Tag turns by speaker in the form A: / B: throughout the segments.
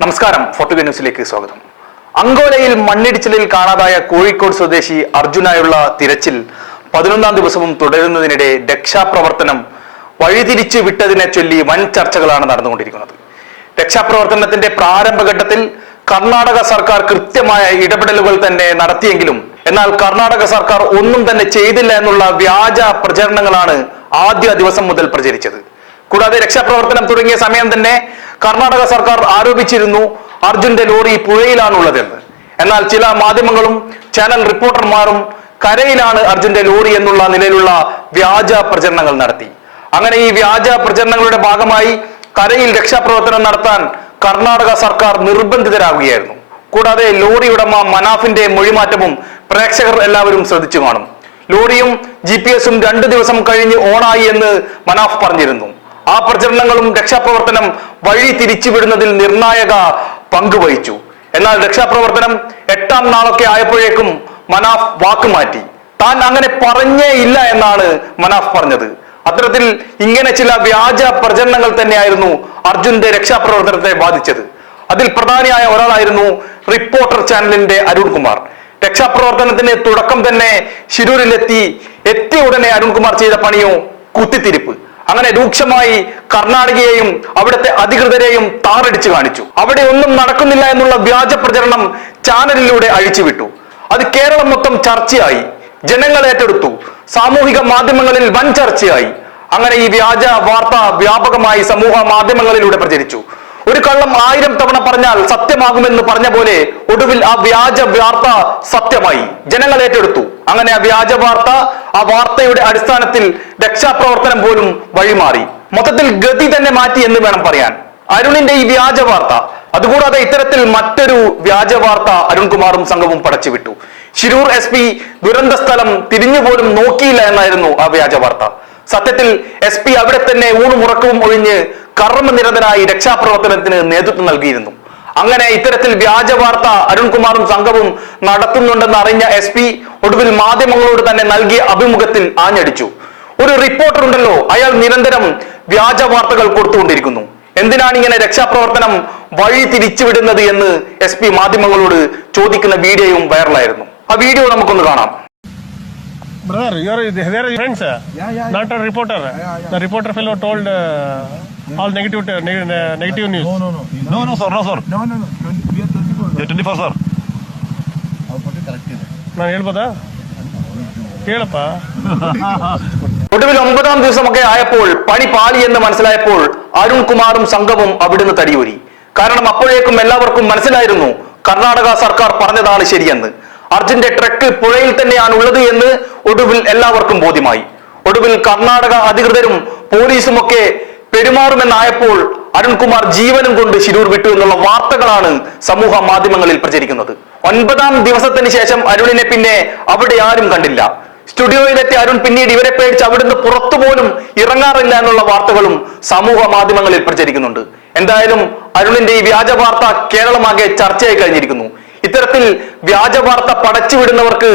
A: നമസ്കാരം ഫോർട്ടുഗ ന്യൂസിലേക്ക് സ്വാഗതം. അങ്കോലയിൽ മണ്ണിടിച്ചിലിൽ കാണാതായ കോഴിക്കോട് സ്വദേശി അർജുനായുള്ള തിരച്ചിൽ പതിനൊന്നാം ദിവസവും തുടരുന്നതിനിടെ രക്ഷാപ്രവർത്തനം വഴിതിരിച്ചു വിട്ടതിനെ ചൊല്ലി വൻ ചർച്ചകളാണ് നടന്നുകൊണ്ടിരിക്കുന്നത്. രക്ഷാപ്രവർത്തനത്തിന്റെ പ്രാരംഭഘട്ടത്തിൽ കർണാടക സർക്കാർ കൃത്യമായ ഇടപെടലുകൾ തന്നെ നടത്തിയെങ്കിലും എന്നാൽ കർണാടക സർക്കാർ ഒന്നും തന്നെ ചെയ്തില്ല എന്നുള്ള വ്യാജ പ്രചരണങ്ങളാണ് ആദ്യ ദിവസം മുതൽ പ്രചരിച്ചത്. കൂടാതെ രക്ഷാപ്രവർത്തനം തുടങ്ങിയ സമയം തന്നെ കർണാടക സർക്കാർ ആരോപിച്ചിരുന്നു അർജുന്റെ ലോറി പുഴയിലാണുള്ളതെന്ന്. എന്നാൽ ചില മാധ്യമങ്ങളും ചാനൽ റിപ്പോർട്ടർമാരും കരയിലാണ് അർജുന്റെ ലോറി എന്നുള്ള നിലയിലുള്ള വ്യാജ പ്രചരണങ്ങൾ നടത്തി. അങ്ങനെ ഈ വ്യാജ പ്രചരണങ്ങളുടെ ഭാഗമായി കരയിൽ രക്ഷാപ്രവർത്തനം നടത്താൻ കർണാടക സർക്കാർ നിർബന്ധിതരാകുകയായിരുന്നു കൂടാതെ ലോറി ഉടമ മനാഫിന്റെ മൊഴിമാറ്റവും പ്രേക്ഷകർ എല്ലാവരും ശ്രദ്ധിച്ചു കാണും. ലോറിയും ജി പി എസും രണ്ടു ദിവസം കഴിഞ്ഞ് ഓണായി എന്ന് മനാഫ് പറഞ്ഞിരുന്നു. ആ പ്രചരണങ്ങളും രക്ഷാപ്രവർത്തനം വഴി തിരിച്ചുവിടുന്നതിൽ നിർണായക പങ്കുവഹിച്ചു എന്നാൽ രക്ഷാപ്രവർത്തനം എട്ടാം നാളൊക്കെ ആയപ്പോഴേക്കും മനാഫ് വാക്കുമാറ്റി താൻ അങ്ങനെ പറഞ്ഞേ ഇല്ല എന്നാണ് മനാഫ് പറഞ്ഞത്. അത്തരത്തിൽ ഇങ്ങനെ ചില വ്യാജ പ്രചരണങ്ങൾ തന്നെയായിരുന്നു അർജുന്റെ രക്ഷാപ്രവർത്തനത്തെ ബാധിച്ചത്. അതിൽ പ്രധാനിയായ ഒരാളായിരുന്നു റിപ്പോർട്ടർ ചാനലിന്റെ അരുൺകുമാർ. രക്ഷാപ്രവർത്തനത്തിന് തുടക്കം തന്നെ ശിരൂരിലെത്തി എത്തിയ ഉടനെ അരുൺകുമാർ ചെയ്ത പണിയോ കുത്തിത്തിരിപ്പ്. അങ്ങനെ രൂക്ഷമായി കർണാടകയെയും അവിടുത്തെ അധികൃതരെയും താറടിച്ചു കാണിച്ചു. അവിടെ ഒന്നും നടക്കുന്നില്ല എന്നുള്ള വ്യാജ പ്രചരണം ചാനലിലൂടെ അഴിച്ചുവിട്ടു. അത് കേരളം മൊത്തം ചർച്ചയായി. ജനങ്ങൾ ഏറ്റെടുത്തു. സാമൂഹിക മാധ്യമങ്ങളിൽ വൻ ചർച്ചയായി. അങ്ങനെ ഈ വ്യാജ വാർത്ത വ്യാപകമായി സമൂഹ മാധ്യമങ്ങളിലൂടെ പ്രചരിച്ചു. ഒരു കള്ളം ആയിരം തവണ പറഞ്ഞാൽ സത്യമാകുമെന്ന് പറഞ്ഞ പോലെ ഒടുവിൽ ആ വ്യാജ വാർത്ത സത്യമായി. ജനങ്ങൾ ഏറ്റെടുത്തു. അങ്ങനെ ആ വ്യാജ വാർത്ത ആ വാർത്തയുടെ അടിസ്ഥാനത്തിൽ രക്ഷാപ്രവർത്തനം പോലും വഴിമാറി. മൊത്തത്തിൽ ഗതി തന്നെ മാറ്റി എന്ന് വേണം പറയാൻ. അരുണിന്റെ ഈ വ്യാജ വാർത്ത അതുകൂടാതെ ഇത്തരത്തിൽ മറ്റൊരു വ്യാജ വാർത്ത അരുൺകുമാറും സംഘവും പടച്ചുവിട്ടു. ശിരൂർ എസ് പി ദുരന്ത സ്ഥലം തിരിഞ്ഞുപോലും നോക്കിയില്ല എന്നായിരുന്നു ആ വ്യാജ വാർത്ത. സത്യത്തിൽ എസ് പി അവിടെ തന്നെ ഊണും ഉറക്കവും ഒഴിഞ്ഞ് കർമ്മനിരതനായി രക്ഷാപ്രവർത്തനത്തിന് നേതൃത്വം നൽകിയിരുന്നു. അങ്ങനെ ഇത്തരത്തിൽ വ്യാജ വാർത്ത അരുൺകുമാറും സംഘവും നടത്തുന്നുണ്ടെന്ന് അറിഞ്ഞ എസ് പി ഒടുവിൽ മാധ്യമങ്ങളോട് തന്നെ നൽകിയ അഭിമുഖത്തിൽ ആഞ്ഞടിച്ചു. ഒരു റിപ്പോർട്ടർ ഉണ്ടല്ലോ അയാൾ നിരന്തരം വ്യാജ വാർത്തകൾ കൊടുത്തുകൊണ്ടിരിക്കുന്നു. എന്തിനാണ് ഇങ്ങനെ രക്ഷാപ്രവർത്തനം വഴി തിരിച്ചുവിടുന്നത് എന്ന് എസ് പി മാധ്യമങ്ങളോട് ചോദിക്കുന്ന വീഡിയോയും വൈറലായിരുന്നു. ആ വീഡിയോ നമുക്കൊന്ന് കാണാം.
B: Brother, you are they are your friends, yeah,
C: Yeah, yeah,
B: not a reporter.
C: yeah, yeah.
B: The reporter fellow told uh, all negative uh, neg- uh, negative news.
C: No, no, no.
D: No, no, sir, no, sir.
C: No, no, no. 20, we are 24.
D: Yeah, 24, sir.
C: ಅವ್ರು ಕೊಟ್ಟು correct ಇದೆ
B: ನಾನು ಹೇಳ್ಬೋದಾ ಕೇಳಪ್ಪ
A: ഒടുവിൽ ഒമ്പതാം ദിവസമൊക്കെ ആയപ്പോൾ പണി പാളി എന്ന് മനസ്സിലായപ്പോൾ അരുൺകുമാറും സംഘവും അവിടുന്ന് തടിയൂരി കാരണം അപ്പോഴേക്കും എല്ലാവർക്കും മനസ്സിലായിരുന്നു കർണാടക സർക്കാർ പറഞ്ഞതാണ് ശരിയെന്ന് അർജുന്റെ ട്രക്ക് പുഴയിൽ തന്നെയാണ് ഉള്ളത് എന്ന് ഒടുവിൽ എല്ലാവർക്കും ബോധ്യമായി ഒടുവിൽ കർണാടക അധികൃതരും പോലീസും ഒക്കെ പെരുമാറുമെന്നായപ്പോൾ അരുൺകുമാർ ജീവനും കൊണ്ട് ശിരൂർ വിട്ടു എന്നുള്ള വാർത്തകളാണ് സമൂഹ മാധ്യമങ്ങളിൽ പ്രചരിക്കുന്നത്. ഒൻപതാം ദിവസത്തിന് ശേഷം അരുണിനെ പിന്നെ അവിടെ ആരും കണ്ടില്ല. സ്റ്റുഡിയോയിലെത്തിയ അരുൺ പിന്നീട് ഇവരെ പേടിച്ച് അവിടുന്ന് പുറത്തുപോലും ഇറങ്ങാറില്ല എന്നുള്ള വാർത്തകളും സമൂഹ മാധ്യമങ്ങളിൽ പ്രചരിക്കുന്നുണ്ട്. എന്തായാലും അരുണിന്റെ ഈ വ്യാജ വാർത്ത കേരളമാകെ ചർച്ചയായി കഴിഞ്ഞിരിക്കുന്നു. ഇത്തരത്തിൽ വ്യാജ വാർത്ത പടച്ചുവിടുന്നവർക്ക്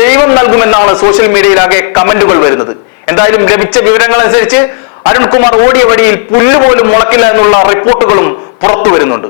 A: ദൈവം നൽകുമെന്നാണ് സോഷ്യൽ മീഡിയയിലാകെ കമന്റുകൾ വരുന്നത്. എന്തായാലും ലഭിച്ച വിവരങ്ങൾ അനുസരിച്ച് അരുൺകുമാർ ഓടിയ വഴിയിൽ പുല്ലുപോലും മുളക്കില്ല എന്നുള്ള റിപ്പോർട്ടുകളും പുറത്തു വരുന്നുണ്ട്.